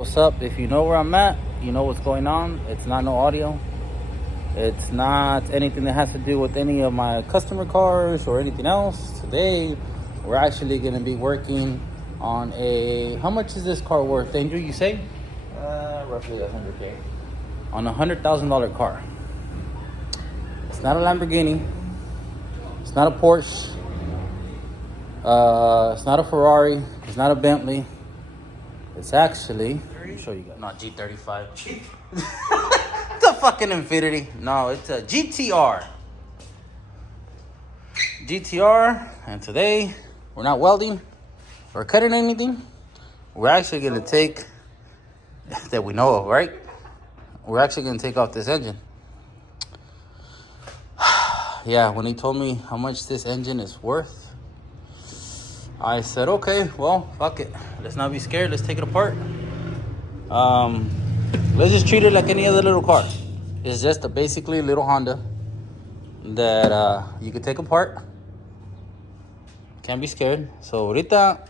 What's up? If you know where I'm at, you know what's going on. It's not no audio. It's not anything that has to do with any of my customer cars or anything else. Today, we're actually going to be working on a... How much is this car worth, Angel, you say? Roughly $100K. On a $100,000 car. It's not a Lamborghini. It's not a Porsche. It's not a Ferrari. It's not a Bentley. It's actually... Let me show you guys. Not G35. It's a fucking Infinity. No, it's a GTR. GTR. And today, we're not welding or cutting anything. We're actually going to take... that we know of, right? We're actually going to take off this engine. Yeah, when he told me how much this engine is worth, I said, okay, well, fuck it. Let's not be scared. Let's take it apart. Let's just treat it like any other little car. It's just a basically little Honda that you could take apart. Can't be scared. So ahorita,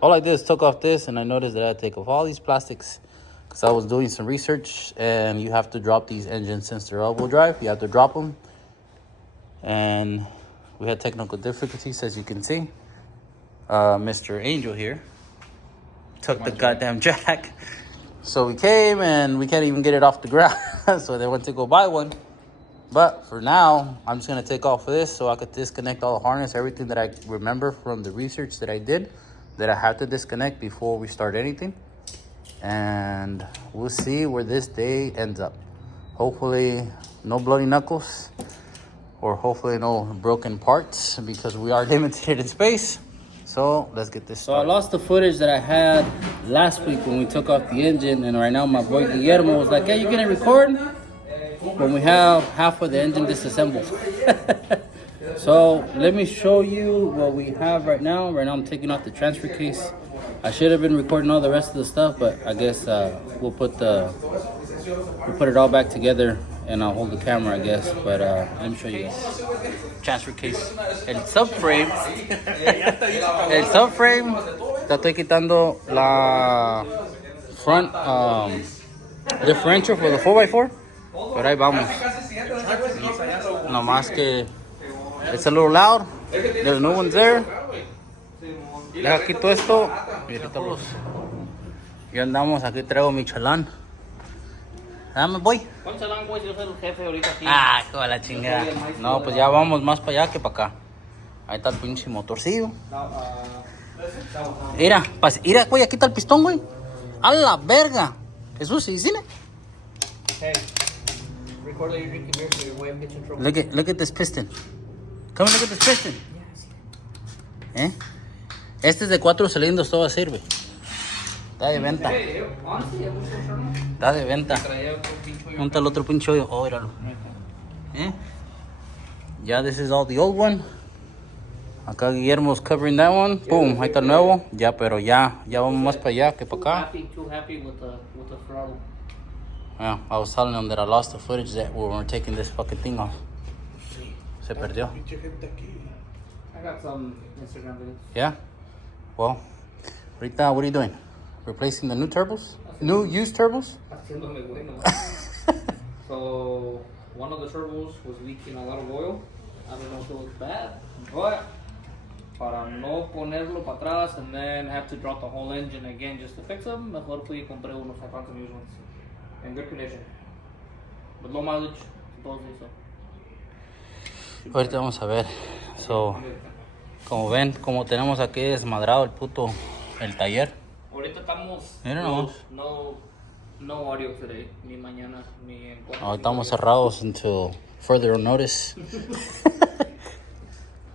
all I did is took off this, and I noticed that I had to take off all these plastics because I was doing some research, and you have to drop these engines since they're all-wheel drive. You have to drop them. And we had technical difficulties, as you can see. Mr. Angel here took the goddamn jack. So we came and we can't even get it off the ground. So they went to go buy one. But for now, I'm just going to take off of this so I could disconnect all the harness, everything that I remember from the research that I did, that I have to disconnect before we start anything. And we'll see where this day ends up. Hopefully, no bloody knuckles. Or hopefully no broken parts because we are limited in space. So let's get this started. So I lost the footage that I had last week when we took off the engine, and right now my boy Guillermo was like, hey, you gonna record when we have half of the engine disassembled? So let me show you what we have right now. Right now I'm taking off the transfer case. I should have been recording all the rest of the stuff, but I guess we'll put it all back together and I'll hold the camera, I guess. But let me show you guys. Transfer case. El subframe. El subframe. Te estoy quitando la front differential for the 4x4. Pero ahí vamos. No más que it's a little loud. There's no one's there. Deja quito esto. Y ahorita los... Ya andamos. Aquí traigo mi chalán. Dame, voy. ¿Cuál chalán, güey? Si yo soy el jefe ahorita aquí. Ah, con la chingada. No, pues ya vamos más para allá que para acá. Ahí está el pinche motorcillo. Mira, güey, aquí está el pistón, güey. A la verga. Jesús, ¿sí? Hey, record that you're drinking beer so your wife gets in trouble. Look at this piston. Come look at this piston. ¿Eh? Este es de 4 cilindros, todo sirve. Está de venta. Está de venta. Monta el otro pinche hoyo. Oh, míralo. Ya, this is all the old one. Acá Guillermo's covering that one. Boom, ahí está el nuevo. Ya, pero ya vamos más para allá que para acá. Too happy with the throttle. Yeah, I was telling them that I lost the footage that we were taking this fucking thing off. Se perdió. I got some Instagram videos. Yeah? Well, ahorita, what are you doing? Replacing the new turbos? New used turbos? Haciéndome bueno. So, one of the turbos was leaking a lot of oil. I don't know if it was bad, but para no ponerlo para atrás and then have to drop the whole engine again just to fix them, mejor fui y compré unos Japanese used ones. In good condition. With low mileage, supposedly so. Ahorita vamos a ver. So, como ven, como tenemos aquí desmadrado el taller. Ahorita estamos... Mira nomás. No audio today, ni mañana, ni en... Estamos cerrados until further notice.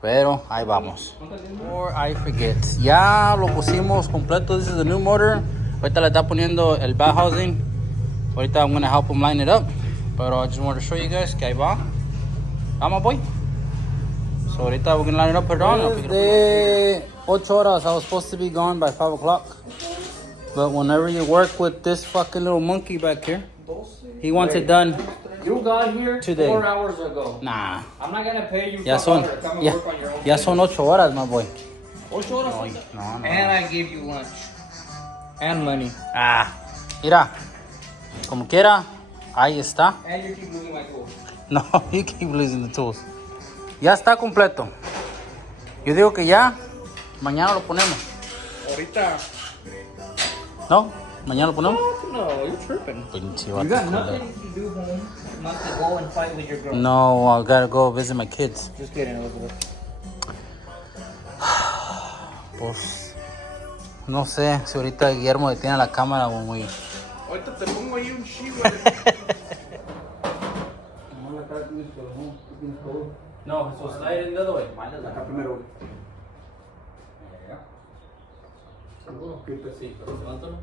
Pero ahí vamos. Before I forget. Ya lo pusimos completo. This is the new motor. Ahorita le está poniendo el back housing. Ahorita I'm going to help him line it up. Pero I just want to show you guys que ahí va. Vamos, boy. So ahorita we're going to line it up, put it on. De 8 horas, I was supposed to be gone by 5 o'clock. But whenever you work with this fucking little monkey back here, he wants it done. You got here today. 4 hours ago. Nah. I'm not going to pay you Ya son, ya son 8 horas, my boy. 8 horas? No. And I gave you lunch. And money. Ah. Mira, como quiera, ahí está. And you keep losing my tools. No, you keep losing the tools. Ya está completo. Yo digo que ya, mañana lo ponemos. Ahorita. ¿No? ¿Mañana lo ponemos? No, you're tripping. Pinche You vato got culero. nothing to do home, not to go and fight with your girl. No, I gotta go visit my kids. Just kidding, Elizabeth. Pues, no sé si ahorita Guillermo detiene la cámara o muy... Ahorita te pongo ahí un chivo. No, so slide in the other way. Acá primero. Sí, pero levántalo.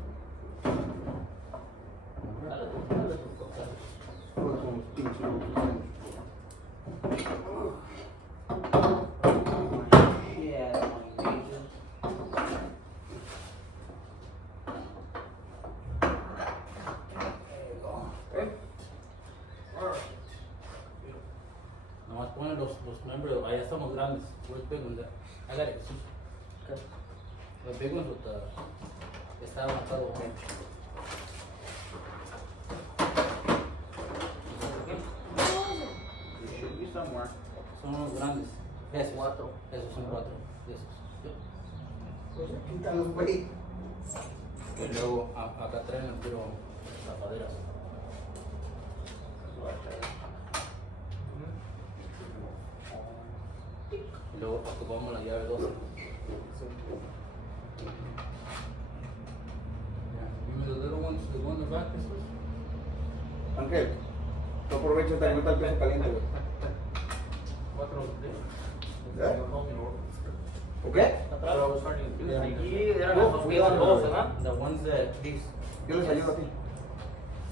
Nomás ponen los miembros, allá estamos grandes. We're big ones there. I got it. Okay. The big ones with the... Está avanzado. Okay. There should be somewhere. Son unos grandes. Esos. Esos son 4. Esos. Quítalos, güey. Y luego acá traen el tiro tapaderas. Y luego ocupamos la llave 12. Give me the little ones, the one in the back, this was. Ángel, no aprovecho esta nota el peso caliente, güey. 4 ¿Eh? ¿Por qué? Aquí eran los que iban dos, ¿verdad? The ones that these Yo les ayudo a ti.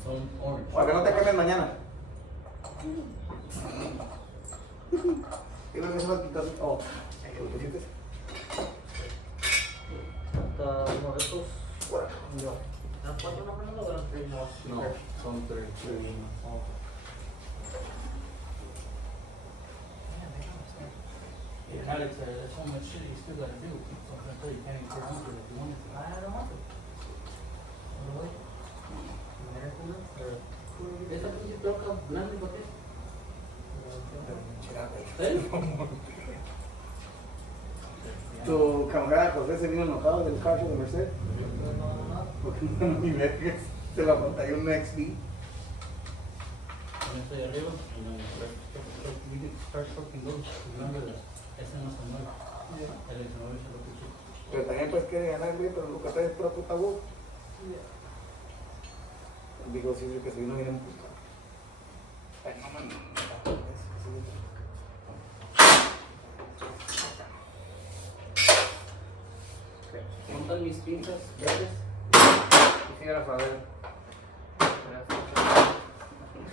son orange. Para que no te quemen mañana. Yo creo que se va a quitar. Oh, ¿lo que sientes? Hasta uno de estos. Fuera. ¿Eran 4 no, Fernando, o eran 3 más? No, son 3. Yeah, Alex, there's so much shit you still gotta do. So I'm gonna tell you, you can't even get onto it if you want to. I don't want to. Esa pinche troca grande, ¿por qué? Tu camarada José se vino enojado del carro de Mercedes. Porque no mi verga se la pantalla un XD. Con esto de arriba, y no, we did start fucking those. Remember that? Ese no se mueve. El 19 se lo puso. Pero también pues quiere ganar, güey, pero lo que trae es pura puta voz. Digo, sí, que se vino bien empujado. Ay, no, man. ¿Montan mis pinzas verdes? Quisiera saber.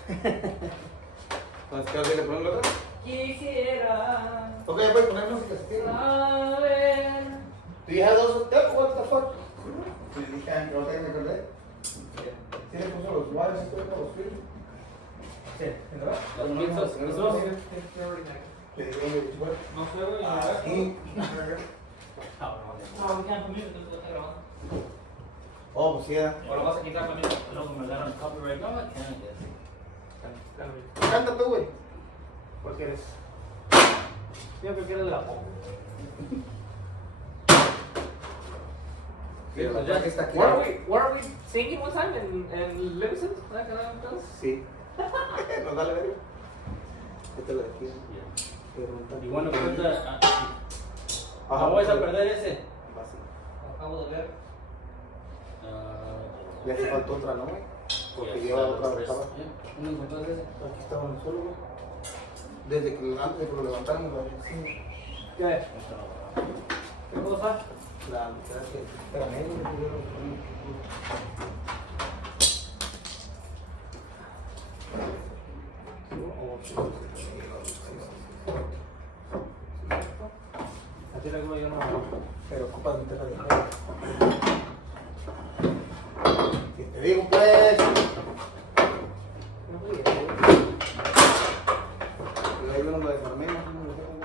Entonces, ¿qué hace? ¿Le ponen la otra? Quisiera Ok, ya puedes poner música si quieres. saber. Do you have those hooked up? What the fuck? Sí, dije, no sé, me acordé. ¿Sí le puso los wires y todo, los filos? Sí, ¿verdad? Las pinzas, esos. Le digo, güey, No sé, güey. aquí. No, we can't commute this later on. Oh, pues sí, ya. O lo vas a quitar también. Luego me agarran copyright. No, I can't guess. Canta tú, güey. ¿Cuál quieres? Yo creo que quieres de la pop. Sí, la track está aquí. Were we singing one time in Livingston? That kind of place? Sí. Nos da la verga. Esta es la de aquí. Y bueno, pues Ajá, no vais a perder ese. Acabo de ver. Le hace falta otra, ¿no, güey? Porque lleva otra octava. ¿Uno encontrás ese? Aquí estaba en el suelo, güey. Desde que antes de que lo levantaron, güey. Sí. ¿Qué? ¿Qué cosa? La mitad que. Espérame, güey. Así le digo yo no. Pero ocupas meterla de nuevo. Si te digo, pues. Pero ahí no lo desarmé, no sé cómo.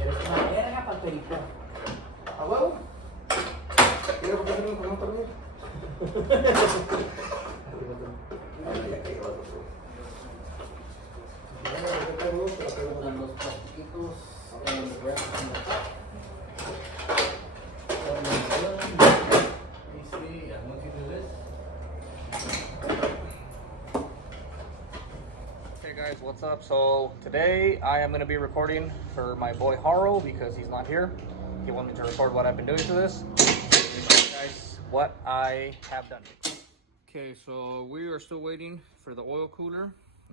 Eres una verga para el ¿A huevo? ¿Quieres por qué tenemos con un tornillo? Los plastiquitos en los Hey guys, what's up? So today I am going to be recording for my boy Haro because he's not here. He wanted me to record what I've been doing to this. Show you guys what I have done. Okay, so we are still waiting for the oil cooler.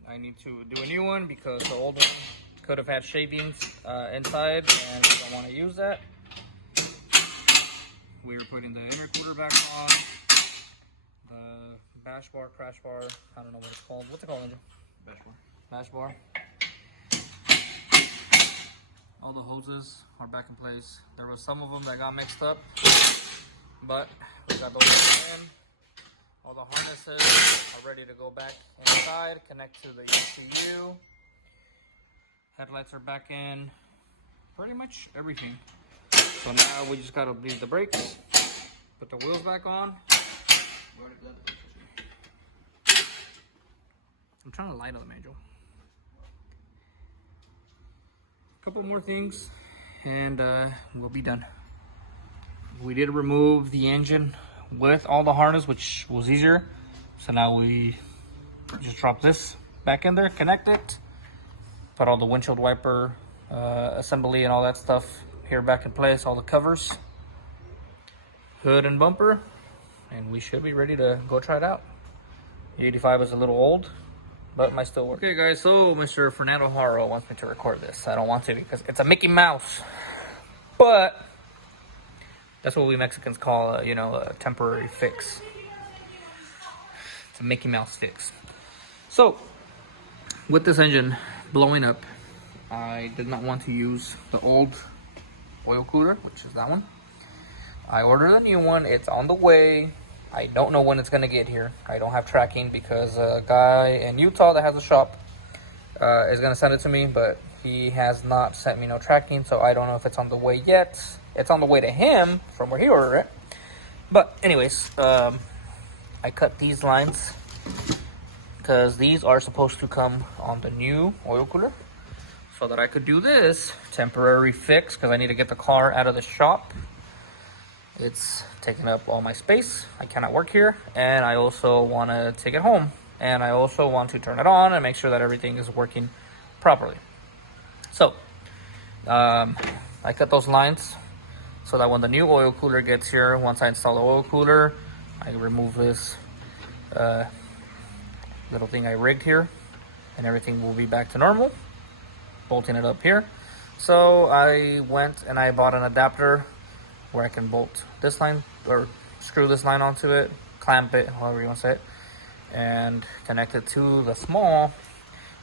I need to do a new one because the old one could have had shavings inside and we don't want to use that. We're putting the intercooler back on. The bash bar, crash bar, I don't know what it's called. What's it called, Angel? Bash bar. Bash bar. All the hoses are back in place. There was some of them that got mixed up, but we got those in. All the harnesses are ready to go back inside, connect to the ECU. Headlights are back in. Pretty much everything. So now we just gotta bleed the brakes, put the wheels back on. I'm trying to light on them, Angel. A couple more things and we'll be done. We did remove the engine with all the harness, which was easier. So now we just drop this back in there, connect it, put all the windshield wiper assembly and all that stuff here back in place, all the covers, hood and bumper, and we should be ready to go try it out. The 85 is a little old, but might still work. Okay guys, so Mr. Fernando Haro wants me to record this. I don't want to because it's a Mickey Mouse, but that's what we Mexicans call a temporary fix. It's a Mickey Mouse fix. So with this engine blowing up, I did not want to use the old oil cooler, which is that one. I ordered a new one. It's on the way. I don't know when it's gonna get here. I don't have tracking because a guy in Utah that has a shop is gonna send it to me, but he has not sent me no tracking, so I don't know if it's on the way yet. It's on the way to him from where he ordered it. But anyways, I cut these lines because these are supposed to come on the new oil cooler so that I could do this temporary fix because I need to get the car out of the shop. It's taking up all my space. I cannot work here, and I also want to take it home, and I also want to turn it on and make sure that everything is working properly. So I cut those lines so that when the new oil cooler gets here, once I install the oil cooler, I remove this little thing I rigged here, and everything will be back to normal, bolting it up here. So I went and I bought an adapter where I can bolt this line or screw this line onto it, clamp it, however you want to say it, and connect it to the small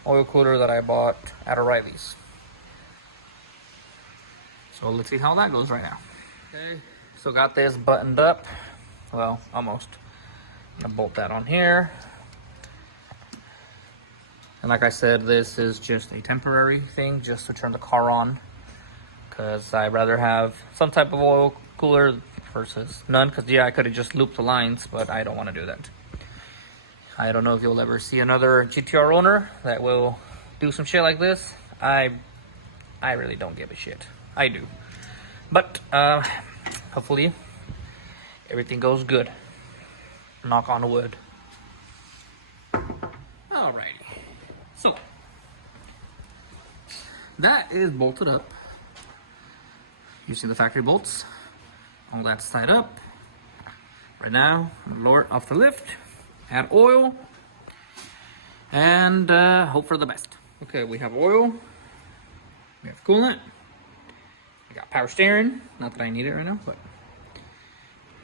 oil cooler that I bought at O'Reilly's. So let's see how that goes right now. Okay, so got this buttoned up. Well, almost. I'm gonna bolt that on here. And like I said, this is just a temporary thing just to turn the car on, because I'd rather have some type of oil cooler versus none, because yeah, I could have just looped the lines, but I don't want to do that. I don't know if you'll ever see another GTR owner that will do some shit like this. I really don't give a shit. I do. But hopefully everything goes good. Knock on wood. Alrighty. So that is bolted up using the factory bolts. All that's tied up. Right now, I'm gonna lower it off the lift, add oil, and hope for the best. Okay, we have oil, we have coolant, we got power steering. Not that I need it right now, but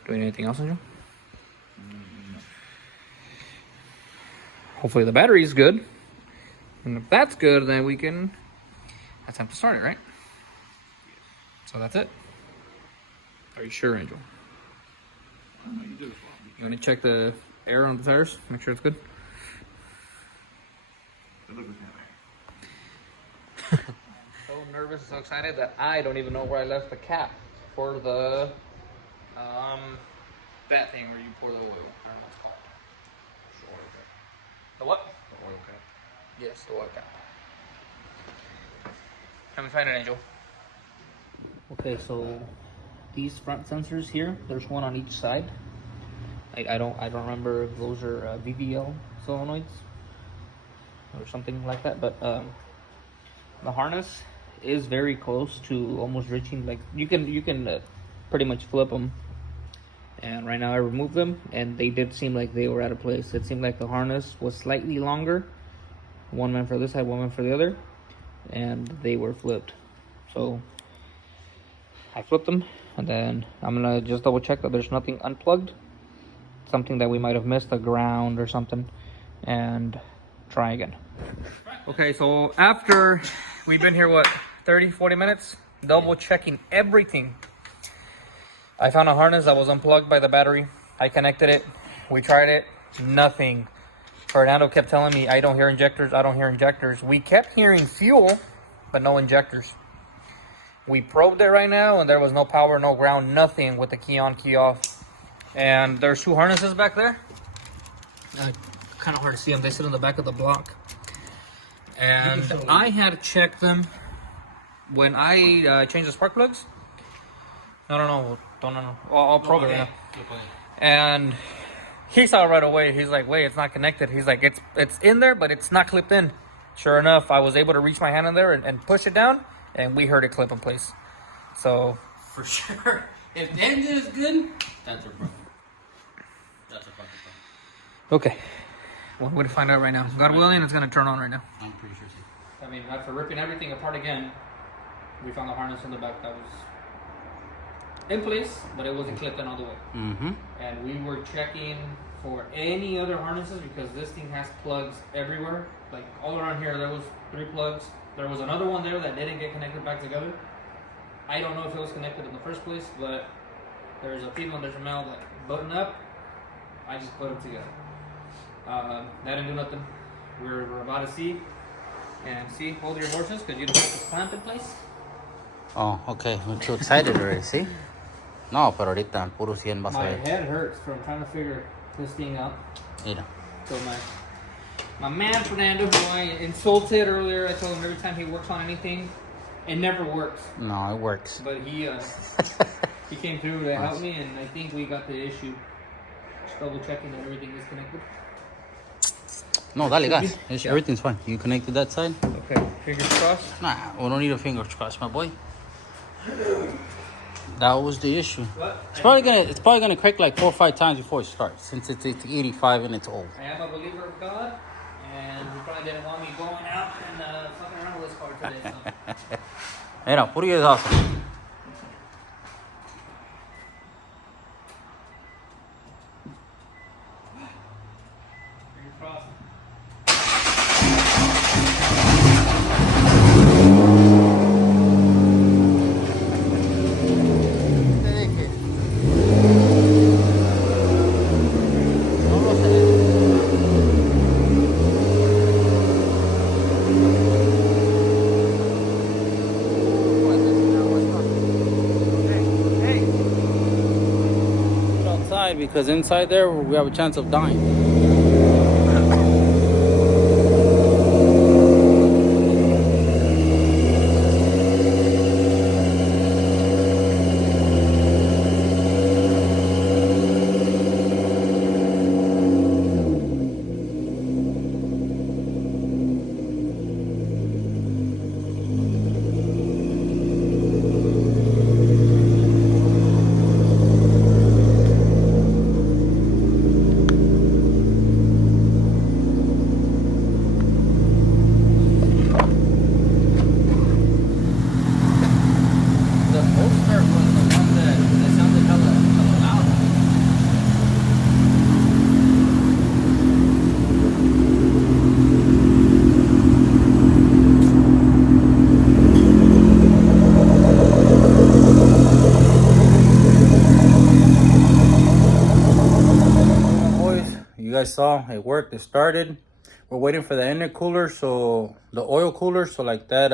doing anything else, Angel? Hopefully the battery is good. And if that's good, then we can, that's time to start it, right? So that's it. Are you sure, Angel? You want to check the air on the tires? Make sure it's good? nervous and so excited that I don't even know where I left the cap for the that thing where you pour the oil. I don't know what it's called. The what? The oil cap. Yes, the oil cap. Let me find it, Angel. Okay, so these front sensors here, there's one on each side. I don't remember if those are VVL solenoids or something like that, but the harness is very close to almost reaching, like you can pretty much flip them. And right now I removed them, and they did seem like they were out of place. It seemed like the harness was slightly longer. One went for this side, one went for the other, and they were flipped. So I flipped them, and then I'm gonna just double check that there's nothing unplugged, something that we might have missed, a ground or something, and try again. Okay, so after we've been here, what, 30-40 minutes double checking everything, I found a harness that was unplugged by the battery. I connected it, we tried it, nothing. Fernando kept telling me, I don't hear injectors, I don't hear injectors. We kept hearing fuel, but no injectors. We probed it right now, and there was no power, no ground, nothing with the key on, key off. And there's two harnesses back there. Kind of hard to see them. They sit in the back of the block. And I had checked them when I changed the spark plugs. No. I'll probe it right now. And he saw it right away. He's like, wait, it's not connected. He's like, it's in there, but it's not clipped in. Sure enough, I was able to reach my hand in there and push it down, and we heard it clip in place. So For sure. If the engine is good, that's a problem. That's a fucking problem. okay. Well, we're going to find out right now. God willing, it's going to turn on right now. I'm pretty sure so. I mean, after ripping everything apart again, we found the harness in the back that was in place, but it wasn't clipped in all the way. Mm-hmm. And we were checking for any other harnesses because this thing has plugs everywhere. Like all around here, there was 3 plugs. There was another one there that didn't get connected back together. I don't know if it was connected in the first place, but there's a female and there's a male that button up. I just put them together. That didn't do nothing. We're about to see. And see, hold your horses because you don't have this clamp in place. Oh, okay. I'm too excited already, see? No, pero ahorita puro 100 vas a My ver. head hurts from trying to figure this thing out. Mira. So my man Fernando, who I insulted earlier, I told him every time he works on anything, it never works. No, it works. But he came through to help me, and I think we got the issue. Just double checking that everything is connected. No, dale, guys. Everything's fine. You connected that side? Okay, fingers crossed. Nah, we don't need a finger crossed, my boy. That was the issue. What? It's probably gonna crack like 4 or 5 times before it starts, since it's 85 and it's old. I am a believer of God, and he probably didn't want me going out and fucking around with this car today. So. Mira, puro y awesome. Fingers crossed. Because inside there we have a chance of dying. You guys saw it worked. It started. We're waiting for the intercooler, so the oil cooler, so like that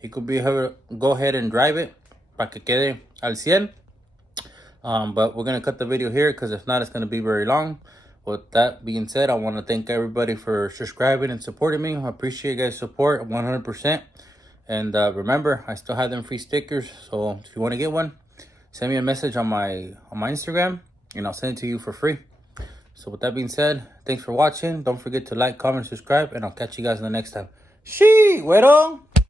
he could be able to go ahead and drive it para que quede al 100. But we're gonna cut the video here because if not, it's gonna be very long. With that being said, I want to thank everybody for subscribing and supporting me. I appreciate you guys' support 100%. And remember, I still have them free stickers. So if you want to get one, send me a message on my Instagram, and I'll send it to you for free. So with that being said, thanks for watching. Don't forget to like, comment, subscribe, and I'll catch you guys in the next time. She, güero.